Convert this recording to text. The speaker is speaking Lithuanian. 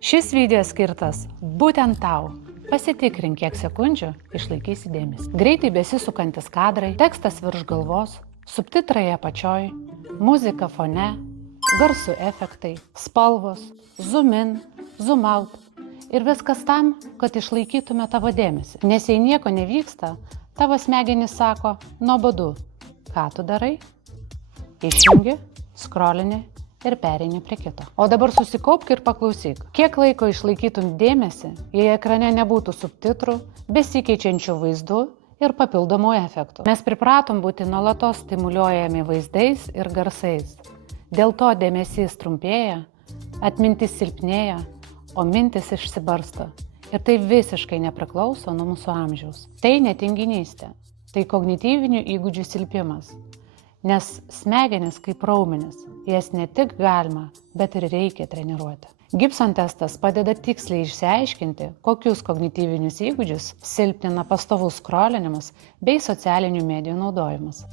Šis video skirtas būtent tau. Pasitikrink, kiek sekundžių išlaikysi dėmesį. Greitai besisukantis kadrai, tekstas virš galvos, subtitrai apačioj, muzika fone, garsų efektai, spalvos, zoom in, zoom out ir viskas tam, kad išlaikytume tavo dėmesį. Nes jei nieko nevyksta, tavo smegenys sako, nuobodu. Ką tu darai? Išjungi, skrolini ir pereini prie kito. O dabar susikaupk ir paklausyk, kiek laiko išlaikytum dėmesį, jei ekrane nebūtų subtitrų, besikeičiančių vaizdų ir papildomų efektų. Mes pripratom būti nuolatos stimuliuojami vaizdais ir garsais. Dėl to dėmesys trumpėja, atmintis silpnėja, o mintis išsibarsto. Ir tai visiškai nepriklauso nuo mūsų amžiaus. Tai ne tinginystė, tai kognityvinių įgūdžių silpimas. Nes smegenis kaip raumenis, jas ne tik galima, bet ir reikia treniruoti. Gibson testas padeda tiksliai išsiaiškinti, kokius kognityvinius įgūdžius silpnina pastovus skrolinimas bei socialinių medijų naudojimas.